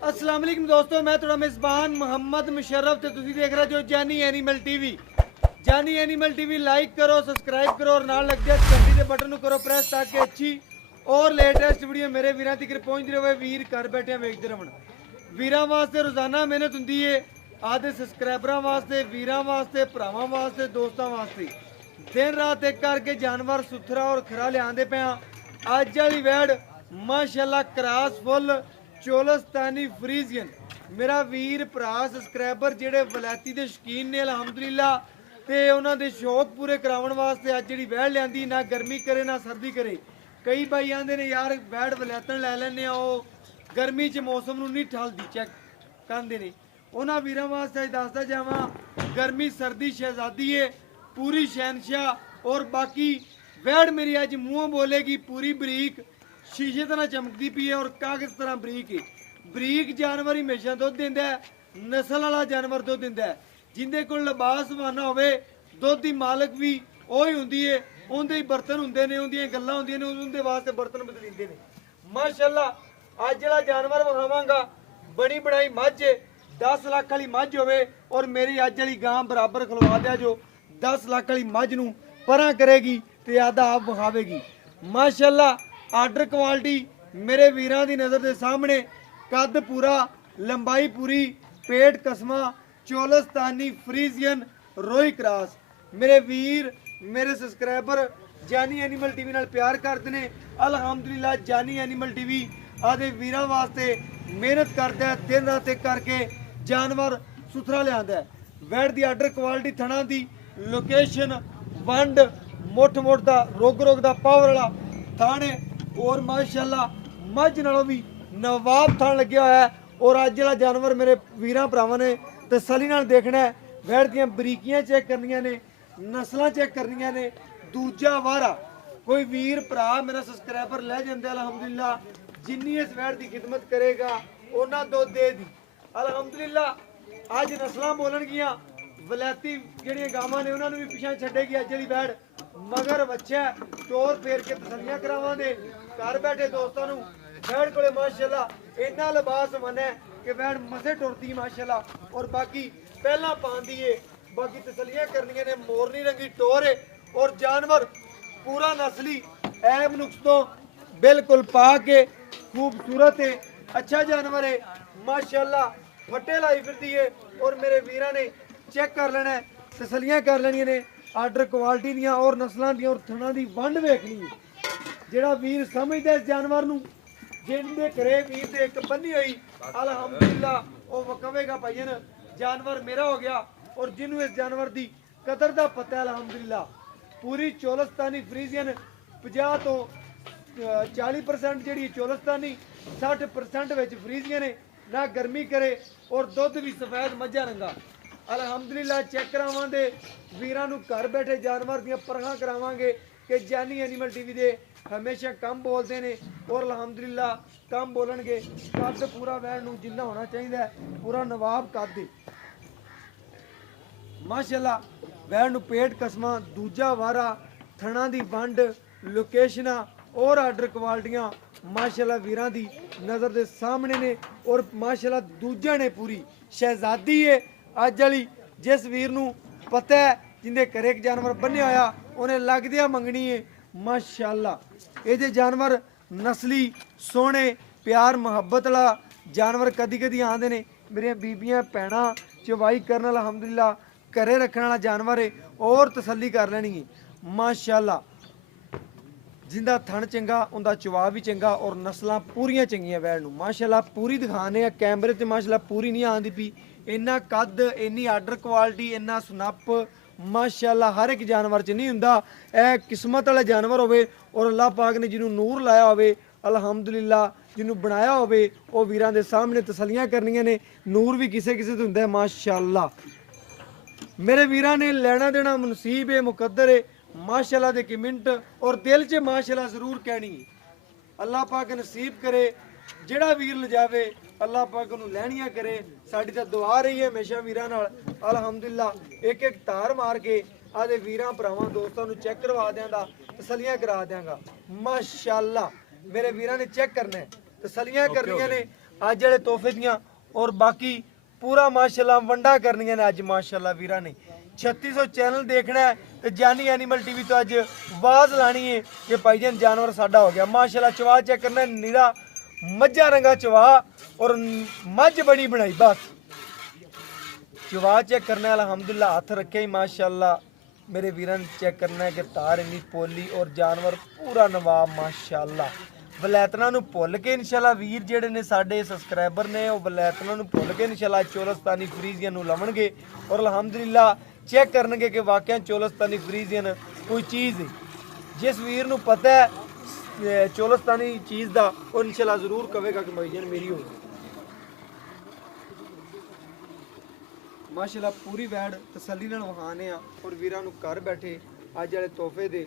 अस्सलाम वालेकुम दोस्तों, मैं थोड़ा मेज़बान मोहम्मद मुशर्रफ ते तुसी देख रहे हो जानी एनिमल टीवी। जानी एनिमल टीवी लाइक करो, सब्सक्राइब करो और नाल लग जाए घंटी के बटन करो प्रेस ताकि अच्छी और लेटेस्ट वीडियो मेरे वीरां तक पहुंचती रहे। वीर घर बैठे वेखते रहन। वीरां वास्ते रोजाना मेहनत हुंदी है, आदे सब्सक्राइबरां वास्ते, वीरां वास्ते, भरावां वास्ते, दोस्तां वास्ते दिन रात एक करके जानवर सुथरा और खरा लिआंदे पे हां। अज वाली वैड़ माशाल्लाह क्रास फुल चोलस्तानी फ्रीजियन। मेरा वीर भरा सब्सक्राइबर जेडे वलैती के शौकीन ने अलहमदुलिल्ला ते उन्हां दे शौक पूरे कराउण वास्ते अज जिहड़ी वैड़ लिआंदी, ना गर्मी करे ना सर्दी करे। कई भाई आंदे ने यार वैड़ वलैतन लै लैने आ, गर्मी च मौसम नूं नहीं ठलदी, चैक कहंदे ने। उन्हां वीरां वास्ते अज दसदा जावां गर्मी सर्दी शहजादी है, पूरी शहनशाह। और बाकी वैड़ मेरी अज मूँहों बोलेगी पूरी बरीक, शीशे तरह चमकती पी है और कागज तरह बरीक है। बरीक जानवर ही हमेशा दुध दिंदा है, नस्ल वाला जानवर दुध दिंदा है। जिंदे कोल लिबास बहाना होवे दुध की मालक भी ओही हुंदी है, उनदे ही बर्तन हुंदे ने, उनदियां गल्लां हुंदियां ने, उनदे वास्ते बर्तन बदलींदे ने। माशाअल्लाह अज जिहड़ा जानवर विखावांगा बनी बनाई मझ 10 लाख वाली मझ होवे और मेरी अज वाली गां बराबर खलवा दिया जो 10 लाख वाली मझ नूं परां करेगी ते आधा आप विखावेगी। माशाअल्लाह आर्डर क्वालिटी मेरे वीरां दी नज़र के सामने, कद पूरा, लंबाई पूरी, पेट कसमा, चोलस्तानी फ्रीजियन रोई क्रास। मेरे वीर मेरे सब्सक्राइबर जानी एनिमल टीवी नाल प्यार करते हैं। अलहमदुलिल्लाह जानी एनिमल टीवी आदे वीरां वास्ते मेहनत करता है, दिन रात एक करके जानवर सुथरा लिआंदा है। वैड़ दी आर्डर क्वालिटी, थणा दी लोकेशन, वंड, मुठ मुठ दा रोग रोग दा पावर वाला थाने और माशाअल्लाह मझ नालों भी नवाब थान लग्या होया है। और अज जिहड़ा जानवर मेरे वीरां भरावां ने तसल्ली नाल देखना है, वैड़ दियां बरीकियां चेक करनियां ने, नस्लां चेक करनियां ने। दूजा वारा कोई वीर भरा मेरा सब्सक्राइबर लै जांदे अलहमदुलिल्लाह, जिन्नी इस वैड़ की खिदमत करेगा उन्ना दुध दे दी अलहमदुलिल्लाह। अज नस्लां बोलणगियां, वलैती जिहड़ियां गावां ने उन्हां नूं भी पिछां छड्डेगी अज वाली वैड़। मगर बच्चा टोर फेर के तसल्लियां करावांगे घर बैठे दोस्तों नूं। वैड़ कोले माशाअल्लाह इन्ना लिबास मन है कि वैड़ मसे टुरदी माशाअल्लाह। और बाकी पहला पांदी है, बाकी तसल्लियां करनियां ने। मोरनी रंगी टोर है और जानवर पूरा नस्ली ऐब नुक्स तो बिल्कुल पा के खूबसूरत है, अच्छा जानवर है माशाअल्लाह। फटे लाई फिरती है और मेरे वीरां ने चेक कर लेना है, तसल्लियां कर लेनियां ने आर्डर क्वालिटी दियां और नस्लों दी और थणा दी वंड वेखनी है। जेड़ा वीर समझदा इस जानवर नूं, जिंदे घरे वीर दे एक बन्नी हुई अलहमदुलिल्लाह वो वकवेगा भाईयन जानवर मेरा हो गया। और जिन्हों इस जानवर की कदर का पता है अलहमदुलिल्लाह। पूरी चोलस्तानी फ्रीजियन 50 तो 40% जी चोलस्तानी, 60% फ्रीजियन है, ना गर्मी करे और दुध भी सफेद मझा रंगा अलहमदुलिल्लाह। चेक करावांगे वीरां नूं घर बैठे जानवर दियां परखां करावांगे कि जानी एनिमल टीवी दे हमेशा कम बोलते हैं और अलहमदुलिल्लाह कम बोलणगे। कद पूरा वैड़ नूं जिन्ना होना चाहिए पूरा नवाब कद है माशाअल्लाह। वैड़ नूं पेट कसमा, दूजा वारा, थणा दी वंड, लोकेशना और आर्डर क्वालिटियां माशाअल्लाह वीरां दी नज़र के सामने ने। और माशाअल्लाह दूजा ने पूरी शहजादी है अज वाली। जिस वीर नूं पता है जिंदे घरे एक जानवर बन्निया होया उन्हें लगदिया मंगनी है माशाअल्लाह। ये जानवर नस्ली सोहने प्यार मुहब्बत वाला जानवर कदी कदी आंदे ने। मेरिया बीबियां भैणां चवाई करन अलहमदुलिल्लाह, घरे रखने वाला जानवर है और तसल्ली कर लेनी है माशाअल्लाह। जिंदा थण चंगा उनका चवा भी चंगा और नस्लां पूरियां चंगियां वैड़ नूं माशाअल्लाह। पूरी दिखाने कैमरे ते माशाअल्लाह पूरी नहीं आंदी पी। इन्ना कद, इन्नी आर्डर क्वालिटी, इन्ना सुनप माशाअल्लाह हर एक जानवर च नहीं हुंदा। यह किस्मत वाला जानवर होवे और अल्लाह पाक ने जिन्होंने नूर लाया होवे अलहमदुलिल्लाह, जिन्होंने बनाया होवे वो वीरां दे सामने तसल्लियां करनियां ने। नूर भी किसे किसे तो हुंदा है माशाअल्लाह। मेरे वीरां ने लेना देना नसीब है, मुकद्दर है माशाअल्लाह दे कि मिनट और दिल च माशाअल्लाह जरूर कहनी है। अल्लाह पाक नसीब करे जेड़ा वीर ले जावे अल्लाह पाक नूं लैणियां करे। साडी तां दुआ रही है हमेशा वीरां नाल अलहमदुलिल्लाह। एक एक तार मार के आदे वीरां भरावां दोस्तां नूं चेक करवा देंगा, तसल्लियां करा देंगा माशाअल्लाह। मेरे वीरां ने चेक करना है, तसल्लियां करनियां ने ਅੱਜ वाले तोहफे दियां और बाकी पूरा माशाल्लाह वंडा करनियां ने अज माशाल्लाह वीरां ने 3600 चैनल देखना है तो जानी एनिमल टीवी तो अज आवाज लानी है कि भाईजान जानवर साडा हो गया माशाल्लाह। चवा चेक करना नीरा मज्जा रंगा चवा और मझ बड़ी बनाई बस चवा चेक करना अल्हम्दुलिल्लाह हाथ रखे ही माशाल्लाह। मेरे वीरन चेक करना है कि तार इन्नी पोली और जानवर पूरा नवाब माशाल्लाह। वलैतना नूं भुल के इंशाल्लाह वीर जेडे ने साडे सबसक्राइबर ने वो वलैतना नूं भुल के इंशाल्लाह चोलस्तानी फ्रीजियन नूं लवणगे और अल्हम्दुलिल्लाह चेक करनगे कि वाकई चोलस्तानी फ्रीजियन कोई चीज़ है। जिस वीर नूं पता है चोलस्तानी चीज़ दा वो इंशाल्लाह जरूर कहेगा कि भाईजान मेरी हो माशाल्लाह। पूरी वैड तसल्ली नाल वहाने आ और वीरां नूं घर बैठे अज वाले तोहफे दे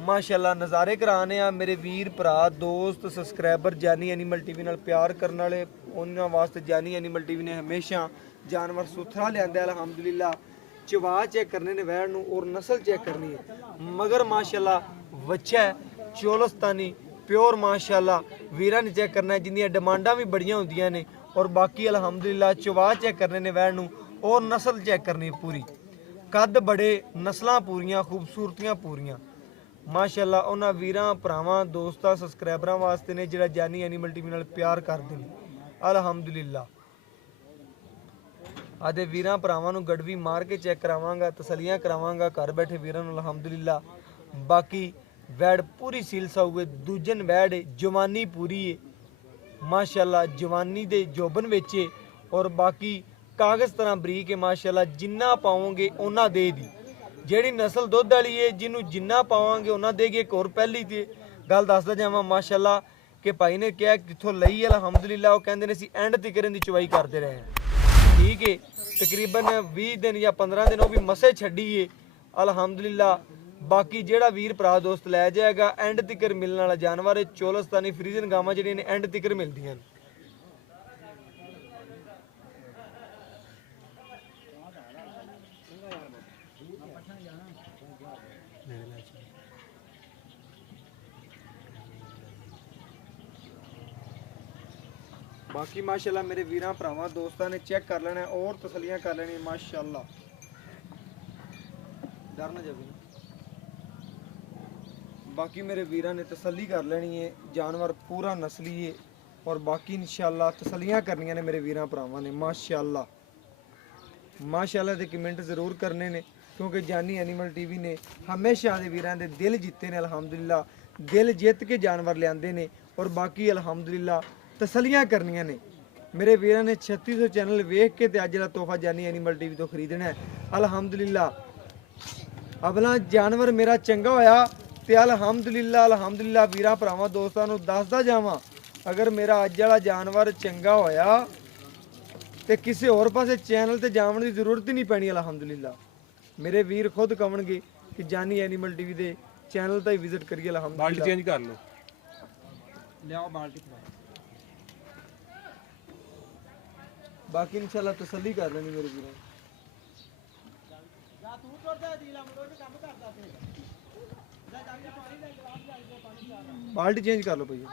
माशाल्लाह नज़ारे कराने आ। मेरे वीर भरा दोस्त सबसक्राइबर जानी एनिमल टीवी नाल प्यार करने वाले उन्हां वास्ते जानी एनिमल टीवी ने हमेशा जानवर सुथरा लियांदा अल्हम्दुलिल्लाह। चवा चेक करने ने वैड़ नूं और नस्ल चेक करनी है मगर माशाल्लाह बच्चा है चोलस्तानी प्योर माशाल्लाह। वीरां ने चेक करना है जिन्दियां डिमांडां भी बड़ियां होंदियां ने और बाकी अल्हम्दुलिल्लाह चवा चेक करने ने वैड़ नूं और नस्ल चेक करनी पूरी कद बड़े नस्लां पूरियां खूबसूरतियां पूरियां माशाल्लाह। उन्हां वीरां भरावां दोस्तां सबसक्राइबरां वास्ते ने जिहड़ा जानी एनिमल टीवी नाल प्यार करदे ने अल्हम्दुलिल्लाह। आदे वीरां भरावां नूं गड़वी मार के चेक करावांगा तसलियां करावांगा घर बैठे वीरां नूं अल्हम्दुलिल्लाह। बाकी वैड़ पूरी सीलसा हुए दूजन वैड़ जवानी पूरी है माशाल्लाह। जवानी दे जोबन विच और बाकी कागज़ तरह बरीक है माशाल्लाह। जिन्ना पाओगे उन्ना दे दी ਜਿਹੜੀ नस्ल दुध वाली है जिन्हों जिन्ना पावांगे उन्ना देगी। एक होर पहली ते गल दसदा जावां माशाल्लाह कि भाई ने कहा कित्थों लई अल्हम्दुलिल्लाह वो कहंदे ने असीं एंड तक दी चवाई करते रहे हैं ठीक है। तकरीबन 20 दिन या 15 दिन वो भी मसे छड्डी है अल्हम्दुलिल्लाह। बाकी जेड़ा वीर भरा दोस्त लै जाएगा एंड तक मिलने वाला जानवर है चोलस्तानी फ्रीजन गावां जेहड़ियां ने एंड तक मिलदियां ने। बाकी माशाल्लाह मेरे वीरां भरावां दोस्तां ने चेक कर लेना और तसलियां कर लेनी माशाल्लाह। डर ना जावे बाकी मेरे वीरां ने तसल्ली कर लेनी है जानवर पूरा नस्ली है और बाकी इंशाल्लाह तसलियां करनियां ने मेरे वीरां भरावां ने माशाल्लाह। माशाल्लाह दे कमेंट ज़रूर करने ने क्योंकि जानी एनिमल टीवी ने हमेशा दे वीरां दे दिल जीते ने अल्हम्दुलिल्लाह। दिल जित के जानवर लियांदे ने और बाकी अल्हम्दुलिल्लाह तसलियां करनियां ने। मेरे वीरां ने 3600 चैनल वेख के अज दा तोहफा जानी एनिमल टीवी तो खरीदना है अल्हम्दुलिल्लाह। अबला जानवर मेरा चंगा होया ते अल्हम्दुलिल्लाह अल्हम्दुलिल्लाह। वीरां भरावां दोस्तां नूं दसदा जावां अगर मेरा अज वाला जानवर चंगा होया ते किसी होर पासे चैनल ते जावन की जरूरत ही नहीं पैनी अल्हम्दुलिल्लाह। मेरे वीर खुद कवणगे कि जानी एनिमल टीवी दे चैनल ते विजिट करिए अल्हम्दुलिल्लाह। बाल्टी चेंज कर लो लियाओ बाल्टी बाकी इंशाल्लाह तसल्ली कर लेनी मेरे वीर। बाल्टी चेंज कर लो भैया।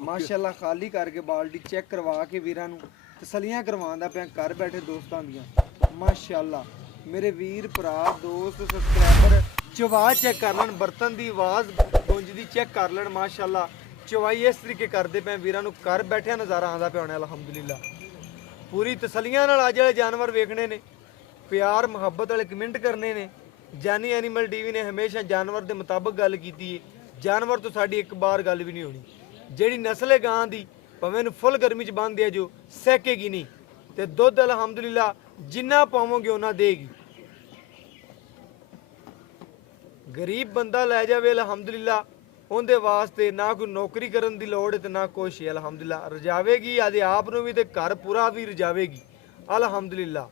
माशाल्लाह खाली करके बाल्टी चेक करवा के वीरां नूं तसलियां करवांदा पिया घर बैठे दोस्तां दियां माशाल्लाह। मेरे वीर भरा दोस्त सबसक्राइबर चवा चेक कर लैन बर्तन की आवाज़ गूंजदी चेक कर लैन माशाल्लाह। चवाई इस तरीके करते पे वीरां नूं घर बैठे नज़ारा आंदा पिया होना अल्हम्दुलिल्लाह। पूरी तसलियां नाल अज वाले जानवर वेखने ने प्यार मुहब्बत वाले कमेंट करने ने। जानी एनिमल टीवी ने हमेशा जानवर के मुताबिक गल की है। जानवर तो साड़ी एक बार गल भी नहीं होनी। जिहड़ी नस्ल है गां दी भावें फुल गर्मी च बंद दिया जो सहकेगी नहीं तो दुध अल्हम्दुलिल्लाह जिन्ना पावोगे उन्ना देगी। गरीब बंदा लै जावे अल्हम्दुलिल्लाह उनके वास्ते ना कोई नौकरी करन दी लोड़ ते ना कुछ अल्हम्दुलिल्लाह रजावेगी आदे आप नूं भी ते घर पूरा भी रजावेगी अल्हम्दुलिल्लाह।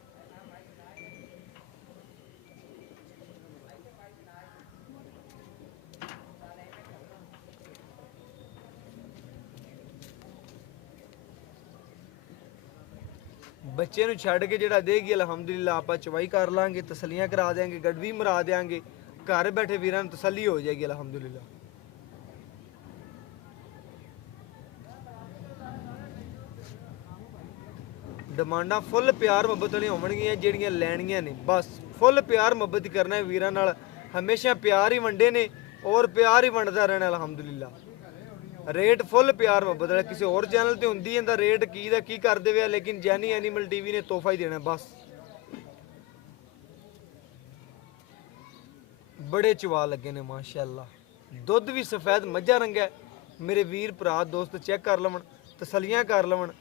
ਬੱਚੇ ਨੂੰ ਛੱਡ ਕੇ ਜਿਹੜਾ ਦੇਗੀ ਅਲਹਮਦੁਲਿਲਾ ਆਪਾਂ ਚਵਾਈ ਕਰ ਲਾਂਗੇ, ਤਸੱਲੀਆਂ ਕਰਾ ਦੇਾਂਗੇ, ਗੜਵੀ ਮਰਾ ਦੇਾਂਗੇ, ਘਰ ਬੈਠੇ ਵੀਰਾਂ ਨੂੰ ਤਸੱਲੀ ਹੋ ਜਾਏਗੀ ਅਲਹਮਦੁਲਿਲਾ। ਡਿਮਾਂਡਾਂ ਫੁੱਲ ਪਿਆਰ ਮੁਹੱਬਤ ਵਾਲੀਆਂ ਹੋਣਗੀਆਂ ਜਿਹੜੀਆਂ ਲੈਣੀਆਂ ਨੇ, ਬਸ ਫੁੱਲ ਪਿਆਰ ਮੁਹੱਬਤ ਕਰਨਾ ਹੈ ਵੀਰਾਂ ਨਾਲ, ਹਮੇਸ਼ਾ ਪਿਆਰ ਹੀ ਵੰਡੇ ਨੇ ਔਰ ਪਿਆਰ ਹੀ ਵੰਡਦਾ ਰਹਿਣਾ ਅਲਹਮਦੁਲਿਲਾ। ਰੇਟ ਫੁੱਲ ਪਿਆਰ ਮੁਹੱਬਤ ਵਾਲਾ ਕਿਸੇ ਹੋਰ ਚੈਨਲ ਤੇ ਹੁੰਦੀ ਇਹਦਾ ਰੇਟ ਕੀ ਦਾ ਕੀ ਕਰਦੇ ਵੇ, ਲੇਕਿਨ ਜੈਨੀ ਐਨੀਮਲ ਟੀਵੀ ਨੇ ਤੋਹਫਾ ਹੀ ਦੇਣਾ ਬਸ। ਬੜੇ ਚਵਾ ਲੱਗੇ ਨੇ ਮਾਸ਼ਾਅੱਲਾ, ਦੁੱਧ ਵੀ ਸਫੈਦ ਮੱਝਾ ਰੰਗਾ। ਮੇਰੇ ਵੀਰ ਭਰਾ ਦੋਸਤ ਚੈੱਕ ਕਰ ਲਵਣ, ਤਸੱਲੀਆਂ ਕਰ ਲਵਣ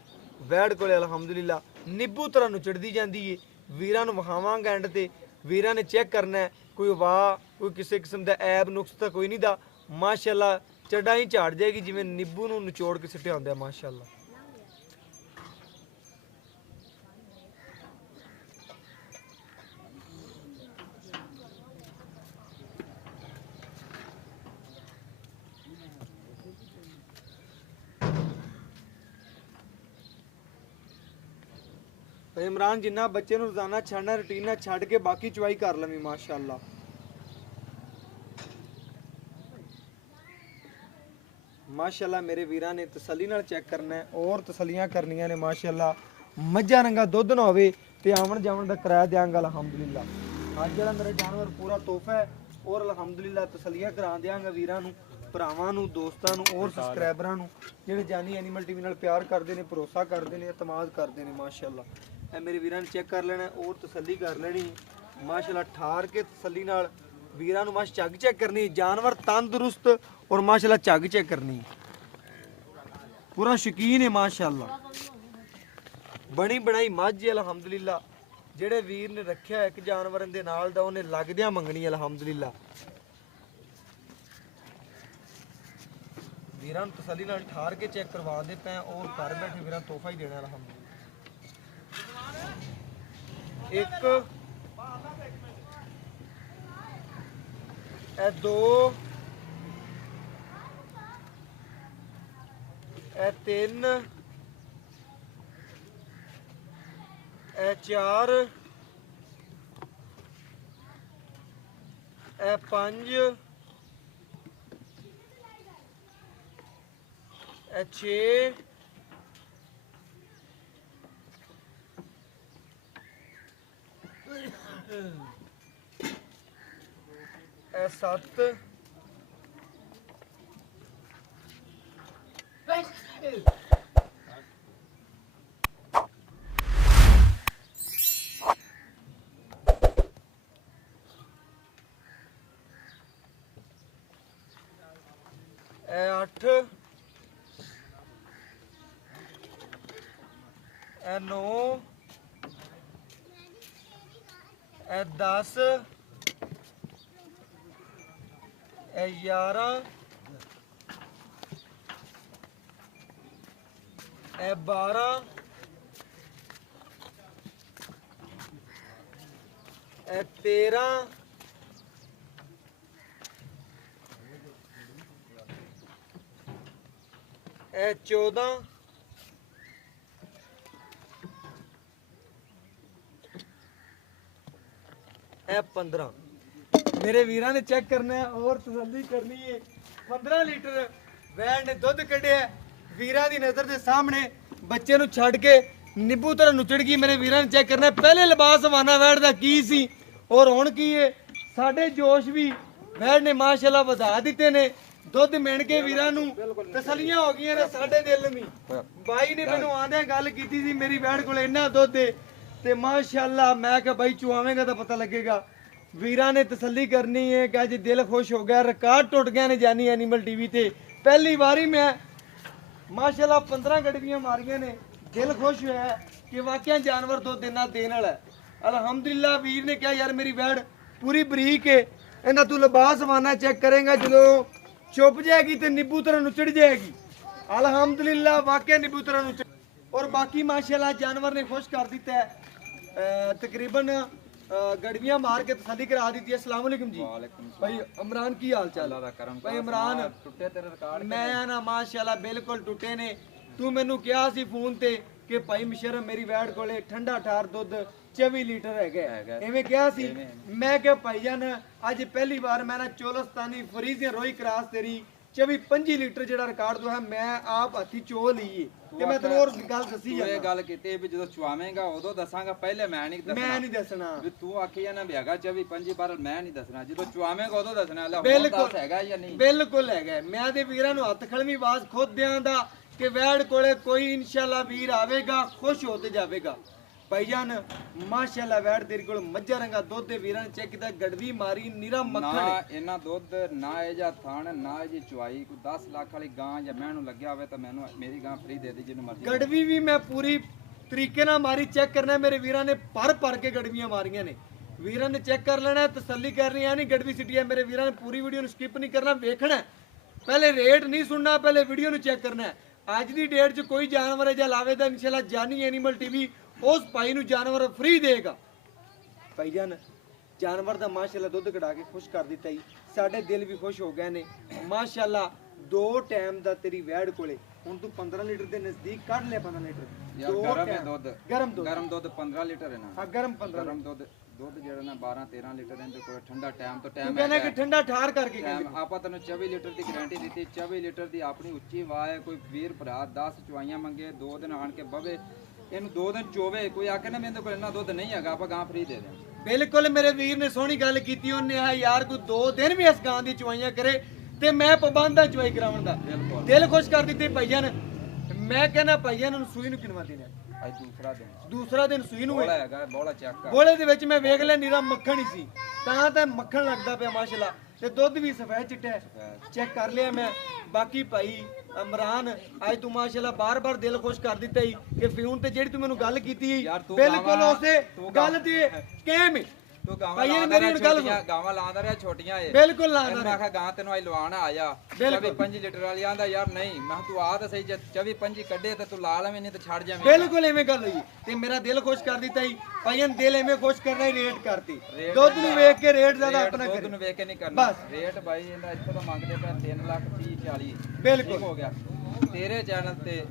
ਵੈੜ ਕੋਲੇ ਅਲਹਮਦੁਲਿਲਾ। ਨਿੱਬੂ ਤਰ੍ਹਾਂ ਨੂੰ ਚੜਦੀ ਜਾਂਦੀ ਏ, ਵੀਰਾਂ ਨੂੰ ਵਿਖਾਵਾਂਗਾ ਐਂਡ ਤੇ, ਵੀਰਾਂ ਨੇ ਚੈੱਕ ਕਰਨਾ ਕੋਈ ਵਾਹ ਕੋਈ ਕਿਸੇ ਕਿਸਮ ਦਾ ਐਬ ਨੁਕਸ ਤਾਂ ਕੋਈ ਨਹੀਂ ਦਾ, ਮਾਸ਼ਾਅੱਲਾ ਚੱਡਾ ਹੀ ਝਾੜ ਜਾਏਗੀ ਜਿਵੇਂ ਨਿੱਬੂ ਨੂੰ ਨਿਚੋੜ ਕੇ ਸਿੱਟਿਆ ਹੁੰਦਾ ਮਾਸ਼ਾਅੱਲਾ। इमरान जिन्ना बच्चे ਨੂੰ ਰੋਜ਼ਾਨਾ ਛੱਡਣਾ ਰੁਟੀਨ ਨਾਲ ਛੱਡ ਕੇ ਬਾਕੀ ਚਵਾਈ ਕਰ ਲਵੀਂ ਮਾਸ਼ਾਅੱਲਾ। ਮਾਸ਼ਾਅੱਲਾ ਮੇਰੇ ਵੀਰਾਂ ਨੇ ਤਸੱਲੀ ਨਾਲ ਚੈੱਕ ਕਰਨਾ ਹੈ ਔਰ ਤਸੱਲੀਆਂ ਕਰਨੀਆਂ ਨੇ ਮਾਸ਼ਾਅੱਲਾ। ਮੱਝਾਂ ਰੰਗਾ ਦੁੱਧ ਨਾ ਹੋਵੇ ਤੇ ਆਵਣ ਜਾਵਣ ਦਾ ਕਿਰਾਇਆ ਦਿਆਂਗਾ ਅਲਹਮਦੁਲਿਲਾ। ਅੱਜ ਜਿਹੜਾ ਮੇਰਾ ਜਾਨਵਰ ਪੂਰਾ ਤੋਹਫਾ ਹੈ ਔਰ ਅਲਹਮਦੁਲਿਲਾ ਤਸੱਲੀਆਂ ਕਰਾ ਦਿਆਂਗਾ ਵੀਰਾਂ ਨੂੰ, ਭਰਾਵਾਂ ਨੂੰ, ਦੋਸਤਾਂ ਨੂੰ ਔਰ ਸਬਸਕ੍ਰਾਈਬਰਾਂ ਨੂੰ ਜਿਹੜੇ ਜਾਨੀ ਐਨੀਮਲ ਟੀਵੀ ਨਾਲ ਪਿਆਰ ਕਰਦੇ ਨੇ, ਭਰੋਸਾ ਕਰਦੇ ਨੇ, ਇਤਮਾਦ ਕਰਦੇ ਨੇ ਮਾਸ਼ਾਅੱਲਾ। ਇਹ ਮੇਰੇ ਵੀਰਾਂ ਨੇ ਚੈੱਕ ਕਰ ਲੈਣਾ ਔਰ ਤਸੱਲੀ ਕਰ ਲੈਣੀ ਮਾਸ਼ਾਅੱਲਾ। ਠਾਰ ਕੇ ਤਸੱਲੀ ਨਾਲ ਵੀਰਾਂ ਨੂੰ ਮਾਸ਼ ਝੱਗ ਚੈੱਕ ਕਰਨੀ, ਜਾਨਵਰ ਤੰਦਰੁਸਤ ਔਰ ਮਾਸ਼ਾਅੱਲਾ ਝੱਗ ਚੈੱਕ ਕਰਨੀ, ਪੂਰਾ ਸ਼ੌਕੀਨ ਹੈ ਮਾਸ਼ਾਅੱਲਾ। ਬਣੀ ਬਣਾਈ ਮੱਝ ਅਲਹਮਦੁਲਿਲਾ। ਜਿਹੜੇ ਵੀਰ ਨੇ ਰੱਖਿਆ ਇੱਕ ਜਾਨਵਰਾਂ ਦੇ ਨਾਲ ਦਾ ਉਹਨੇ ਲੱਗਦਿਆਂ ਮੰਗਣੀ ਅਲਹਮਦੁਲਿਲਾ। ਵੀਰਾਂ ਨੂੰ ਤਸੱਲੀ ਨਾਲ ਠਾਰ ਕੇ ਚੈੱਕ ਕਰਵਾ ਦੇ ਪਏ ਔਰ ਘਰ ਬੈਠੇ ਵੀਰਾਂ ਤੋਹਫਾ ਹੀ ਦੇਣਾ ਅਲਹਮਦੁਲਿਲਾ। ਇੱਕ ਇਹ ਦੋ ਇਹ ਤਿੰਨ ਇਹ ਚਾਰ ਇਹ ਪੰਜ ਇਹ ਛੇ ਇਹ ਸੱਤ ਇਹ ਅੱਠ ਇਹ ਨੌ ਇਹ 10 ਇਹ 11 ਇਹ 12 ਇਹ 13 ਇਹ 14 ਇਹ 15। ਮੇਰੇ ਵੀਰਾਂ ਨੇ ਚੈੱਕ ਕਰਨਾ ਹੈ ਔਰ ਤਸੱਲੀ ਕਰਨੀ ਹੈ। 15 ਲੀਟਰ ਵੈੜ ਨੇ ਦੁੱਧ ਕੱਢਿਆ ਵੀਰਾਂ ਦੀ ਨਜ਼ਰ ਦੇ ਸਾਹਮਣੇ, ਬੱਚੇ ਨੂੰ ਛੱਡ ਕੇ ਨਿੱਬੂ ਤਰ੍ਹਾਂ ਨੁਚੜ ਗਈ। ਮੇਰੇ ਵੀਰਾਂ ਨੇ ਚੈੱਕ ਕਰਨਾ ਹੈ ਪਹਿਲੇ ਲਿਬਾਸ ਹਵਾਨਾ ਵੈੜ ਦਾ ਕੀ ਸੀ ਔਰ ਹੁਣ ਕੀ ਹੈ। ਸਾਡੇ ਜੋਸ਼ ਵੀ ਵੈੜ ਨੇ ਮਾਸ਼ਾਅੱਲਾ ਵਧਾ ਦਿੱਤੇ ਨੇ। ਦੁੱਧ ਮਿਣ ਕੇ ਵੀਰਾਂ ਨੂੰ ਤਸੱਲੀਆਂ ਹੋ ਗਈਆਂ ਨੇ। ਸਾਡੇ ਦਿਲ ਵੀ ਬਾਈ ਨੇ ਮੈਨੂੰ ਆਂਦਿਆਂ ਗੱਲ ਕੀਤੀ ਸੀ ਮੇਰੀ ਵੈੜ ਕੋਲ ਇੰਨਾ ਦੁੱਧ ਹੈ ਤੇ ਮਾਸ਼ਾਅੱਲਾ ਮੈਂ ਕਿਹਾ ਬਾਈ ਚੁਆਵੇਂਗਾ ਤਾਂ ਪਤਾ ਲੱਗੇਗਾ। ਵੀਰਾਂ ਨੇ ਤਸੱਲੀ ਕਰਨੀ ਹੈ ਕਿ ਅੱਜ ਦਿਲ ਖੁਸ਼ ਹੋ ਗਿਆ। ਰਿਕਾਰਡ ਟੁੱਟ ਗਿਆ ਨੇ ਜਾਨੀ ਐਨੀਮਲ ਟੀਵੀ ਤੇ। ਪਹਿਲੀ ਵਾਰੀ ਮੈਂ ਮਾਸ਼ਾਅੱਲਾ 15 ਗੜਵੀਆਂ ਮਾਰੀਆਂ ਨੇ। ਦਿਲ ਖੁਸ਼ ਹੋਇਆ ਕਿ ਵਾਕਿਆ ਜਾਨਵਰ ਦੁੱਧ ਦੇਣ ਵਾਲਾ ਅਲਹਮਦੁਲਿਲਾ। ਵੀਰ ਨੇ ਕਿਹਾ ਯਾਰ ਮੇਰੀ ਵੈੜ ਪੂਰੀ ਬਰੀਕ ਹੈ, ਇਹਨਾਂ ਤੂੰ ਲਿਬਾਸ ਹਵਾਨਾ ਚੈੱਕ ਕਰੇਗਾ ਜਦੋਂ ਚੁੱਪ ਜਾਏਗੀ ਤੇ ਨਿੱਬੂ ਤਰ੍ਹਾਂ ਨੁਚੜ ਜਾਏਗੀ। ਅਲਹਮਦੁਲਿਲਾ ਵਾਕਿਆ ਨਿੱਬੂ ਤਰ੍ਹਾਂ ਨੁਚੜ। ਔਰ ਬਾਕੀ ਮਾਸ਼ਾਅੱਲਾ ਜਾਨਵਰ ਨੇ ਖੁਸ਼ ਕਰ ਦਿੱਤਾ ਹੈ। तकरीबन गड़वियां मार के तसल्ली करा दी थी। अस्सलाम वालेकुम जी भाई इमरान की हाल चाल भाई इमरान टुटे तेरे रिकॉर्ड मैं ना माशाल्लाह बिल्कुल टुटे ने। तू मैनू कहा सी फोन ते ਕਿ ਭਾਈ ਮੁਸ਼ਰਫ ਮੇਰੀ ਵੈੜ ਕੋਲੇ ਠੰਡਾ ਠਾਰ ਦੁੱਧ 24 ਲੀਟਰ ਹੈਗਾ ਐਵੇਂ ਕਿਹਾ ਸੀ। ਮੈਂ ਕਿਹਾ ਭਾਈਜਾਨ ਅੱਜ ਪਹਿਲੀ ਵਾਰ ਮੈਂ ਨਾ ਚੋਲਸਤਾਨੀ ਫਰੀਜ਼ੀਅਨ ਰੋਈ ਕਰਾਸ ਤੇਰੀ 24-25 ਲੀਟਰ ਜਿਹੜਾ ਰਿਕਾਰਡ ਦੋ ਹੈ ਮੈਂ ਆਪ ਹੱਥੀ ਚੋ ਲਈਏ ਤੇ ਮੈਂ ਤੈਨੂੰ ਹੋਰ ਗੱਲ ਦੱਸੀ ਇਹ ਗੱਲ ਕੀਤੀ ਵੀ ਜਦੋਂ ਚਵਾਵੇਂਗਾ ਉਦੋਂ ਦੱਸਾਂਗਾ, ਪਹਿਲੇ ਮੈਂ ਨਹੀਂ ਦੱਸਣਾ ਵੀ ਤੂੰ ਆਖੀ ਜਾਂ ਨਾ ਵੀ ਹੈਗਾ 24-25 ਪਰ ਮੈਂ ਨਹੀਂ ਦੱਸਣਾ, ਜਦੋਂ ਚਵਾਵੇਂਗਾ ਉਦੋਂ ਦੱਸਣਾ। ਲੈ ਬਿਲਕੁਲ ਹੈਗਾ ਜਾਂ ਨਹੀਂ, ਬਿਲਕੁਲ ਹੈਗਾ। ਮੈਂ ਤੇ ਵੀਰਾਂ ਨੂੰ ਹੱਥ ਖੜਵੀਂ ਆਵਾਜ਼ ਖੁਦ ਦਿਆਂ ਦਾ ਕਿ ਵੈੜ ਕੋਲੇ ਕੋਈ ਇਨਸ਼ਾਅੱਲਾ ਵੀਰ ਆਵੇਗਾ ਖੁਸ਼ ਹੋ ਤੇ ਜਾਵੇਗਾ। ਭਾਈਜਾਨ ਮਾਸ਼ਾਅੱਲਾ ਵੈੜ ਤੇਰੇ ਕੋਲ ਮੱਝਾ ਰੰਗਾ ਦੁੱਧ ਦੇ ਵੀਰਾਂ ਨੇ ਚੈੱਕ ਕੀਤਾ, ਗੜਵੀ ਮਾਰੀ ਨੀਰਾ ਮੱਖਣ ਨਾ ਇਹਨਾਂ ਦੁੱਧ ਨਾ ਇਹ ਜਾਂ ਥਣ ਨਾ ਇਹ ਜੀ ਚਵਾਈ। ਕੋਈ 10 ਲੱਖ ਵਾਲੀ ਗਾਂ ਜਾਂ ਮੈਨੂੰ ਲੱਗਿਆ ਹੋਵੇ ਤਾਂ ਮੈਨੂੰ ਮੇਰੀ ਗਾਂ ਫ੍ਰੀ ਦੇ ਦੇ ਜਿਹਨੂੰ ਮਰਜ਼ੀ। ਗੜਵੀ ਵੀ ਮੈਂ ਪੂਰੀ ਤਰੀਕੇ ਨਾਲ ਮਾਰੀ, ਚੈੱਕ ਕਰਨਾ ਮੇਰੇ ਵੀਰਾਂ ਨੇ ਭਰ ਕੇ ਗੜਵੀਆਂ ਮਾਰੀਆਂ ਨੇ। ਵੀਰਾਂ ਨੇ ਚੈੱਕ ਕਰ ਲੈਣਾ, ਤਸੱਲੀ ਕਰਨੀ ਆ, ਨਹੀਂ ਗੜਵੀ ਸਿੱਟੀ ਹੈ। ਮੇਰੇ ਵੀਰਾਂ ਨੇ ਪੂਰੀ ਵੀਡੀਓ ਨੂੰ ਸਕਿਪ ਨਹੀਂ ਕਰਨਾ, ਵੇਖਣਾ। ਪਹਿਲੇ ਰੇਟ ਨਹੀਂ ਸੁਣਨਾ, ਪਹਿਲੇ ਵੀਡੀਓ ਨੂੰ ਚੈੱਕ ਕਰਨਾ। ਅੱਜ ਦੀ ਡੇਟ 'ਚ ਕੋਈ ਜਾਨਵਰ ਹੈ ਜਾਂ ਲਾਵੇ ਦਾ ਇਨਸ਼ਾਅੱਲਾ ਜਾਨੀ ਐਨੀਮਲ ਟੀਵੀ ਉਸ ਭਾਈ ਨੂੰ ਜਾਨਵਰ ਫ੍ਰੀ ਦੇਗਾ। ਭਾਈਜਾਨ ਜਾਨਵਰ ਦਾ ਮਾਸ਼ਾਅੱਲਾ ਦੁੱਧ ਕਢਾ ਕੇ ਖੁਸ਼ ਕਰ ਦਿੱਤਾ ਜੀ, ਸਾਡੇ ਦਿਲ ਵੀ ਖੁਸ਼ ਹੋ ਗਏ ਨੇ ਮਾਸ਼ਾਅੱਲਾ। 2 ਟਾਈਮ ਦਾ ਤੇਰੀ ਵੈੜ ਕੋਲੇ ਹੁਣ ਤੂੰ 15 ਲੀਟਰ ਦੇ ਨਜ਼ਦੀਕ ਕੱਢ ਲਿਆ। 15 ਲੀਟਰ ਯਾਰ ਗਰਮ ਦੁੱਧ 15 ਲੀਟਰ ਹੈ ਨਾ। ਹਾਂ ਗਰਮ 15 ਗਰਮ ਦੁੱਧ ਜਿਹੜਾ ਨਾ 12-13 ਲੀਟਰ ਦੇ ਕੋਲ ਠੰਡਾ ਟਾਈਮ ਤੋਂ ਤੂੰ ਕਹਿੰਦਾ ਕਿ ਠੰਡਾ ਠਾਰ ਕਰਕੇ ਆਪਾਂ ਤੈਨੂੰ 24 ਲੀਟਰ ਦੀ ਗਾਰੰਟੀ ਦਿੱਤੀ। 24 ਲੀਟਰ ਦੀ ਆਪਣੀ ਉੱਚੀ ਆਵਾਜ਼ ਹੈ। ਕੋਈ ਵੀਰ ਭਰਾ 10 ਚਵਾਈਆਂ ਮੰਗੇ 2 ਦਿਨ ਆਣ ਕੇ ਬਵੇ, ਇਹਨੂੰ 2 ਦਿਨ ਚੋਵੇ। ਕੋਈ ਆਖੇ ਨਾ ਮੇਰੇ ਕੋਲ ਇੰਨਾ ਦੁੱਧ ਨਹੀਂ ਹੈਗਾ, ਆਪਾਂ ਗਾਂ ਫ੍ਰੀ ਦੇ ਦਿਆਂ। ਬਿਲਕੁਲ ਮੇਰੇ ਵੀਰ ਨੇ ਸੋਹਣੀ ਗੱਲ ਕੀਤੀ। ਉਹਨੇ ਆ ਯਾਰ ਕੋਈ 2 ਦਿਨ ਵੀ ਇਸ ਗਾਂ ਦੀ ਚਵਾਈਆਂ ਕਰੇ ਤੇ ਮੈਂ ਪਾਬੰਦ ਆ ਚਵਾਈ ਕਰਾਉਣ ਦਾ। ਦਿਲ ਖੁਸ਼ ਕਰ ਦਿੱਤੇ ਭਾਈਜਾਨ। ਮੈਂ ਕਹਿੰਦਾ ਭਾਈਜਾਨ ਨੂੰ ਸੂਈ ਨੂੰ ਕਿੰਨਵਾ ਦੇਣਾ ਅੱਜ ਦੂਸਰਾ ਦਿਨ ਸੂਈ ਨੂੰ ਬੋਲਾ ਹੈਗਾ, ਬੋਲਾ ਚੈੱਕ ਕਰ। ਗੋਲੇ ਦੇ ਵਿੱਚ ਮੈਂ ਵੇਖ ਲਿਆ ਨੀਰਾ ਮੱਖਣ ਹੀ ਸੀ, ਤਾਂ ਮੱਖਣ ਲੱਗਦਾ ਪਿਆ ਮਾਸ਼ਾਅੱਲਾ। ਤੇ ਦੁੱਧ ਵੀ ਸਫੈਦ ਚਿੱਟਾ ਚੈੱਕ ਕਰ ਲਿਆ ਮੈਂ। ਬਾਕੀ ਭਾਈ ਇਮਰਾਨ ਅੱਜ ਤੂੰ ਮਾਸ਼ਾਅੱਲਾ ਬਾਰ-ਬਾਰ ਦਿਲ ਖੁਸ਼ ਕਰ ਦਿੱਤਾ ਹੀ ਕਿ ਫਿਊਨ ਤੇ ਜਿਹੜੀ ਤੂੰ ਮੈਨੂੰ ਗੱਲ ਕੀਤੀ ਬਿਲਕੁਲ ਉਸੇ ਗੱਲ ਤੇ ਕਹਿਮ ਤੂੰ ਗਾਵਾਂ ਲਾਉਂਦਾ ਰਿਹਾ ਛੋਟੀਆਂ ਏ। ਬਿਲਕੁਲ ਲਾਉਂਦਾ ਮੈਂ ਕਿਹਾ ਗਾਂ ਤੈਨੂੰ ਅੱਜ ਲਵਾਣਾ ਆਇਆ 24-25 ਲੀਟਰ ਵਾਲੀ ਆਂਦਾ ਯਾਰ ਨਹੀਂ। ਮੈਂ ਤੂੰ ਆ ਤਾਂ ਸਹੀ, ਜੇ 24-25 ਕੱਢੇ ਤੇ ਤੂੰ ਲਾ ਲਵੇਂ, ਨਹੀਂ ਤੇ ਛੱਡ ਜਾਵੇਂ। ਬਿਲਕੁਲ ਐਵੇਂ ਗੱਲ ਹੋਈ ਤੇ ਮੇਰਾ ਦਿਲ ਖੁਸ਼ ਕਰ ਦਿੱਤਾ ਹੀ ਭਾਈਆਂ। ਦਿਲ ਐਵੇਂ ਖੁਸ਼ ਕਰਨਾ ਹੀ ਰੇਟ ਕਰਤੀ। ਦੁੱਧ ਨੂੰ ਵੇਖ ਕੇ ਰੇਟ ਜ਼ਿਆਦਾ ਆਪਣਾ ਦੁੱਧ ਨੂੰ ਵੇਖ ਕੇ ਨਹੀਂ ਕਰਨਾ ਰੇਟ। ਬਾਈ ਇਹਦਾ ਇੱਥੋਂ ਤਾਂ ਮੰਗਦੇ ਪਿਆ 3,30,40। ਬਿਲਕੁਲ ਹੋ ਗਿਆ ਤੇਰੇ ਚੈਨਲ ਤੇ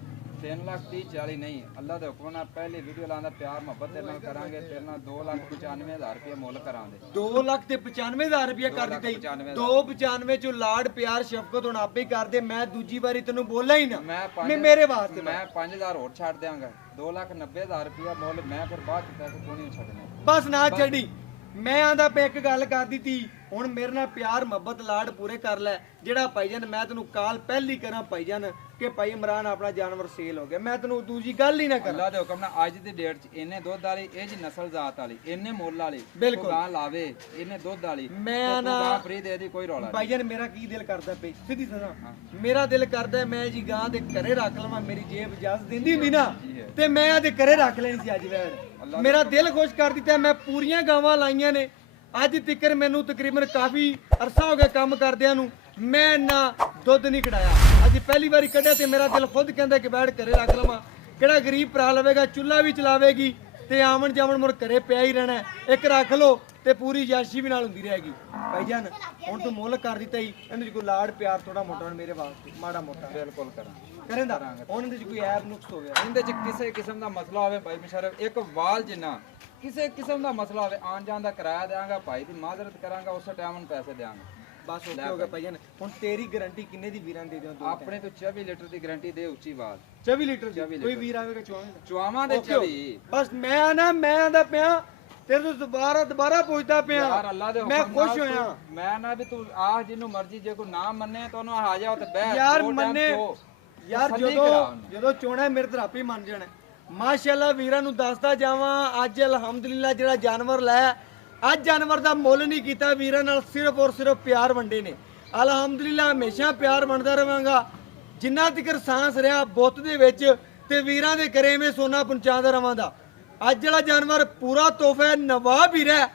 3,30,40 ਨਹੀਂ। ਅੱਲਾ ਦੇ ਹੁਕਮ ਨਾਲ ਪਹਿਲੀ ਵੀਡੀਓ ਲਾਉਂਦਾ ਪਿਆਰ ਮੁਹੱਬਤ ਦੇ ਨਾਲ ਕਰਾਂਗੇ। ਤੇਰੇ ਨਾਲ 2,95,000 ਰੁਪਏ ਮੁੱਲ ਕਰਾਂਗੇ। 2,95,000 ਰੁਪਏ ਕਰ ਦਿੱਤੇ। 295 ਚੋਂ ਲਾਡ ਪਿਆਰ ਸ਼ਫਕਤ ਹੁਣ ਆਪੇ ਕਰਦੇ। ਮੈਂ ਦੂਜੀ ਵਾਰੀ ਤੈਨੂੰ ਬੋਲਿਆ ਹੀ ਨਾ ਮੈਂ ਮੇਰੇ ਵਾਸਤੇ ਮੈਂ 5,000 ਹੋਰ ਛੱਡ ਦਿਆਂਗਾ। 2,90,000 ਰੁਪਏ ਮੁੱਲ ਮੈਂ ਫਿਰ ਬਾਅਦ ਚ ਪੈਸੇ ਕੋਈ ਨਹੀਂ ਛੱਡਣੇ। ਬਸ ਨਾ ਛੱਡੀ। ਮੈਂ ਆਂਦਾ ਪੇ ਇੱਕ ਗੱਲ ਕਰ ਦਿੱਤੀ, ਹੁਣ ਮੇਰੇ ਨਾਲ ਪਿਆਰ ਮੁਹੱਬਤ ਲਾਡ ਪੂਰੇ ਕਰ ਲੈ। ਜਿਹੜਾ ਭਾਈਜਾਨ ਮੈਂ ਤੈਨੂੰ ਕਾਲ ਪਹਿਲੀ ਕਰਾਂ ਭਾਈਜਾਨ ਕਿ ਭਾਈ ਇਮਰਾਨ ਆਪਣਾ ਜਾਨਵਰ ਸੇਲ ਹੋ ਗਿਆ, ਮੈਂ ਤੈਨੂੰ ਦੂਜੀ ਗੱਲ ਹੀ ਨਾ ਕਰਾਂ। ਅੱਲਾ ਦੇ ਹੁਕਮ ਨਾਲ ਅੱਜ ਦੀ ਡੇਟ 'ਚ ਇਹਨੇ ਦੁੱਧ ਵਾਲੀ, ਇਹ ਜੀ ਨਸਲ ਜ਼ਾਤ ਵਾਲੀ, ਇਹਨੇ ਮੁੱਲ ਵਾਲੀ ਬਿਲਕੁਲ ਗਾਂ ਲਾਵੇ, ਇਹਨੇ ਦੁੱਧ ਵਾਲੀ ਮੈਂ ਨਾ ਗਾਂ ਫ੍ਰੀ ਦੇ ਦੀ ਕੋਈ ਰੌਲਾ ਨਹੀਂ। ਭਾਈਜਾਨ ਮੇਰਾ ਕੀ ਦਿਲ ਕਰਦਾ ਪਈ ਸਿੱਧੀ ਸੁਣਾ, ਮੇਰਾ ਦਿਲ ਕਰਦਾ ਮੈਂ ਜੀ ਗਾਂ ਦੇ ਘਰੇ ਰੱਖ ਲਵਾਂ। ਮੇਰੀ ਜੇਬ ਇਜਾਜ਼ਤ ਦਿੰਦੀ ਹੁੰਦੀ ਨਾ ਤੇ ਮੈਂ ਆਦੇ ਘਰੇ ਰੱਖ ਲੈਣੀ ਸੀ ਅੱਜ ਵੈੜ। ਮੇਰਾ ਦਿਲ ਖੁਸ਼ ਕਰ ਦਿੱਤਾ। ਮੈਂ ਪੂਰੀਆਂ ਗਾਵਾਂ ਲਾਈਆਂ ਨੇ ਅੱਜ ਤੱਕਰ। ਮੈਨੂੰ ਤਕਰੀਬਨ ਕਾਫੀ ਅਰਸਾ ਹੋ ਗਿਆ ਕੰਮ ਕਰਦਿਆਂ ਨੂੰ, ਮੈਂ ਨਾ ਦੁੱਧ ਨਹੀਂ ਕਢਾਇਆ। ਅੱਜ ਪਹਿਲੀ ਵਾਰੀ ਕੱਢਿਆ ਤੇ ਮੇਰਾ ਦਿਲ ਖੁਦ ਕਹਿੰਦਾ ਕਿ ਬੈਠ ਘਰੇ ਰੱਖ ਲਵਾਂ। ਕਿਹੜਾ ਗਰੀਬ ਭਰਾ ਲਵੇਗਾ, ਚੁੱਲ੍ਹਾ ਵੀ ਚਲਾਵੇਗੀ ਤੇ ਆਵਣ ਜਾਵਣ ਮੁਰ ਘਰੇ ਪਿਆ ਹੀ ਰਹਿਣਾ। ਇੱਕ ਰੱਖ ਲੋ ਤੇ ਪੂਰੀ ਯਾਸ਼ੀ ਵੀ ਨਾਲ ਹੁੰਦੀ ਰਹੇਗੀ। ਭਾਈਜਾਨ ਹੁਣ ਤੂੰ ਮੁੱਲ ਕਰ ਦਿੱਤਾ ਹੀ, ਇਹਨੂੰ ਕੋਈ ਲਾੜ ਪਿਆਰ ਥੋੜਾ ਮੋਟਾ ਮੇਰੇ ਵਾਸਤੇ ਮਾੜਾ ਮੋਟਾ ਬਿਲਕੁਲ ਕਰਾਂ ਕਰੇਂਦਾ। ਹੁਣ ਇਹਦੇ ਚ ਕੋਈ ਐਬ ਨੁਕਸ ਹੋ ਗਿਆ, ਇਹਦੇ ਚ ਕਿਸੇ ਕਿਸਮ ਦਾ ਮਸਲਾ ਹੋਵੇ ਭਾਈ ਮੁਸ਼ਰਫ, ਇੱਕ ਵਾਲ ਜਿੰਨਾ ਕਿਸੇ ਕਿਸਮ ਦਾ ਮਸਲਾ ਹੋਵੇ, ਆਣ ਜਾਣ ਦਾ ਕਿਰਾਇਆ ਦੇਵਾਂਗਾ, ਭਾਈ ਦੀ ਮਾਜ਼ਰਤ ਕਰਾਂਗਾ, ਉਸੇ ਟਾਈਮ ਨੂੰ ਪੈਸੇ ਦੇਵਾਂਗਾ। ਬਸ ਹੋ ਗਿਆ ਭਾਈਜਾਨ। ਹੁਣ ਤੇਰੀ ਗਾਰੰਟੀ ਕਿੰਨੇ ਦੀ ਵੀਰਾਂ ਦੇ ਦਿਓ? ਆਪਣੇ ਤੋਂ 24 ਲੀਟਰ ਦੀ ਗਾਰੰਟੀ ਦੇ ਉੱਚੀ ਆਵਾਜ਼। 24 ਲੀਟਰ ਕੋਈ ਵੀਰ ਆਵੇਗਾ ਚੁਆਵਾਂ ਦੇ 24। ਬਸ ਮੈਂ ਆਂਦਾ ਪਿਆ ਤੇਰੇ ਤੋਂ ਦੁਬਾਰਾ ਪੁੱਛਦਾ ਪਿਆ ਯਾਰ ਅੱਲਾ ਦੇ ਮੈਂ ਖੁਸ਼ ਹੋਇਆ। ਮੈਂ ਨਾ ਵੀ ਤੂੰ ਆਹ ਜਿਹਨੂੰ ਮਰਜ਼ੀ, ਜੇ ਕੋਈ ਨਾ ਮੰਨੇ ਤਾਂ ਉਹਨੂੰ ਆ ਜਾ ਤੇ ਬਹਿ ਯਾਰ ਮੰਨੇ ਯਾਰ ਜਦੋਂ ਚੋਣਾ ਮੇਰੇ ਧਰਾਪੀ ਮੰਨ ਜਾਣਾ। ਮਾਸ਼ਾਅੱਲਾ ਵੀਰਾਂ ਨੂੰ ਦੱਸਦਾ ਜਾਵਾਂ ਅੱਜ ਅਲਹਮਦੁਲਿਲਾ ਜਿਹੜਾ ਜਾਨਵਰ ਲੈ ਅੱਜ ਜਾਨਵਰ ਦਾ ਮੁੱਲ ਨਹੀਂ ਕੀਤਾ ਵੀਰਾਂ ਨਾਲ, ਸਿਰਫ ਔਰ ਸਿਰਫ ਪਿਆਰ ਵੰਡੇ ਨੇ। ਅਲਹਮਦੁਲਿਲਾ ਹਮੇਸ਼ਾ ਪਿਆਰ ਵੰਡਦਾ ਰਵਾਂਗਾ ਜਿੰਨਾ ਤੱਕ ਸਾਂਸ ਰਿਹਾ ਬੁੱਤ ਦੇ ਵਿੱਚ ਤੇ ਵੀਰਾਂ ਦੇ ਘਰੇ ਐਵੇਂ ਸੋਨਾ ਪਹੁੰਚਾਉਂਦਾ ਰਵਾਂਗਾ। ਅੱਜ ਜਿਹੜਾ ਜਾਨਵਰ ਪੂਰਾ ਤੋਹਫਾ ਨਵਾਬ ਹੀ ਰਹਿ,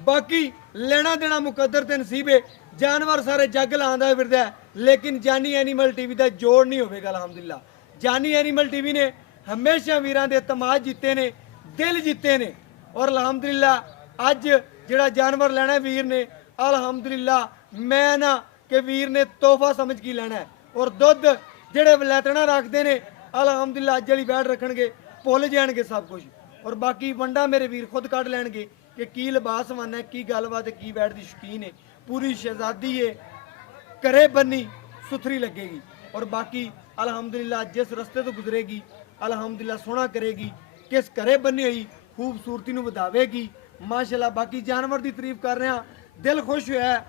ਬਾਕੀ ਲੈਣਾ ਦੇਣਾ ਮੁਕੱਦਰ ਤੇ ਨਸੀਬੇ। ਜਾਨਵਰ ਸਾਰੇ ਜੱਗ ਲਾਉਂਦਾ ਫਿਰਦਾ, ਲੇਕਿਨ ਜਾਨੀ ਐਨੀਮਲ ਟੀਵੀ ਦਾ ਜੋੜ ਨਹੀਂ ਹੋਵੇਗਾ। ਅਲਹਮਦੁਲਿਲਾ ਜਾਨੀ ਐਨੀਮਲ ਟੀਵੀ ਨੇ ਹਮੇਸ਼ਾ ਵੀਰਾਂ ਦੇ ਇਤਮਾਦ ਜਿੱਤੇ ਨੇ, ਦਿਲ ਜਿੱਤੇ ਨੇ। ਔਰ ਅਲਹਮਦੁਲਿਲਾ ਅੱਜ ਜਿਹੜਾ ਜਾਨਵਰ ਲੈਣਾ ਵੀਰ ਨੇ, ਅਲਹਮਦੁਲਿਲਾ ਮੈਂ ਨਾ ਕਿ ਵੀਰ ਨੇ ਤੋਹਫਾ ਸਮਝ ਕੇ ਲੈਣਾ। ਔਰ ਦੁੱਧ ਜਿਹੜੇ ਵਲੈਤਣਾ ਰੱਖਦੇ ਨੇ ਅਲਹਮਦੁਲਿਲਾ ਅੱਜ ਵਾਲੀ ਬੈਠ ਰੱਖਣਗੇ ਭੁੱਲ ਜਾਣਗੇ ਸਭ ਕੁਝ। ਔਰ ਬਾਕੀ ਵੰਡਾ ਮੇਰੇ ਵੀਰ ਖੁਦ ਕੱਢ ਲੈਣਗੇ ਕਿ ਕੀ ਲਿਬਾਸ ਵੰਨਾ ਹੈ, ਕੀ ਗੱਲਬਾਤ ਹੈ, ਕੀ ਬੈਠ ਦੀ ਸ਼ੌਕੀਨ ਹੈ। ਪੂਰੀ ਸ਼ਹਿਜ਼ਾਦੀ ਹੈ, ਘਰੇ ਬੰਨੀ ਸੁਥਰੀ ਲੱਗੇਗੀ। ਔਰ ਬਾਕੀ ਅਲਹਮਦੁਲਿਲਾ ਜਿਸ ਰਸਤੇ ਤੋਂ ਗੁਜ਼ਰੇਗੀ ਅਲਹਮਦੁਲਿਲਾ ਸੋਹਣਾ ਕਰੇਗੀ, ਕਿਸ ਘਰੇ ਬੰਨੀ ਹੋਈ ਖੂਬਸੂਰਤੀ ਨੂੰ ਵਧਾਵੇਗੀ। ਮਾਸ਼ਾਅੱਲਾ ਬਾਕੀ ਜਾਨਵਰ ਦੀ ਤਾਰੀਫ ਕਰ ਰਿਹਾ, ਦਿਲ ਖੁਸ਼ ਹੋਇਆ ਹੈ।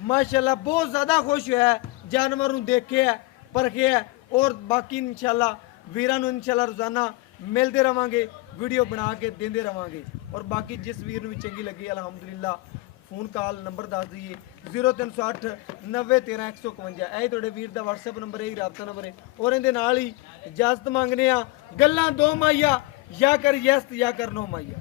ਮਾਸ਼ਾਅੱਲਾ ਬਹੁਤ ਜ਼ਿਆਦਾ ਖੁਸ਼ ਹੋਇਆ ਹੈ, ਜਾਨਵਰ ਨੂੰ ਦੇਖਿਆ ਪਰਖਿਆ। ਔਰ ਬਾਕੀ ਇਨਸ਼ਾਅੱਲਾ ਵੀਰਾਂ ਨੂੰ ਇਨਸ਼ਾਅੱਲਾ ਰੋਜ਼ਾਨਾ ਮਿਲਦੇ ਰਵਾਂਗੇ, ਵੀਡੀਓ ਬਣਾ ਕੇ ਦਿੰਦੇ ਰਵਾਂਗੇ। ਔਰ ਬਾਕੀ ਜਿਸ ਵੀਰ ਨੂੰ ਵੀ ਚੰਗੀ ਲੱਗੀ ਅਲਹਮਦੁਲਿਲਾ ਫੋਨ ਕਾਲ ਨੰਬਰ ਦੱਸ ਦਈਏ 0308 90 13 151। ਇਹ ਤੁਹਾਡੇ ਵੀਰ ਦਾ WhatsApp ਨੰਬਰ ਹੈ, ਰਾਬਤਾ ਨੰਬਰ ਹੈ। ਔਰ ਇਹਦੇ ਨਾਲ ਹੀ ਇਜਾਜ਼ਤ ਮੰਗਨੇ ਆ, ਗੱਲਾਂ ਦੋ ਮਾਈਆ, ਜਾਂ ਕਰ ਯਸ ਜਾਂ ਕਰ ਨੋ ਮਾਈਆ।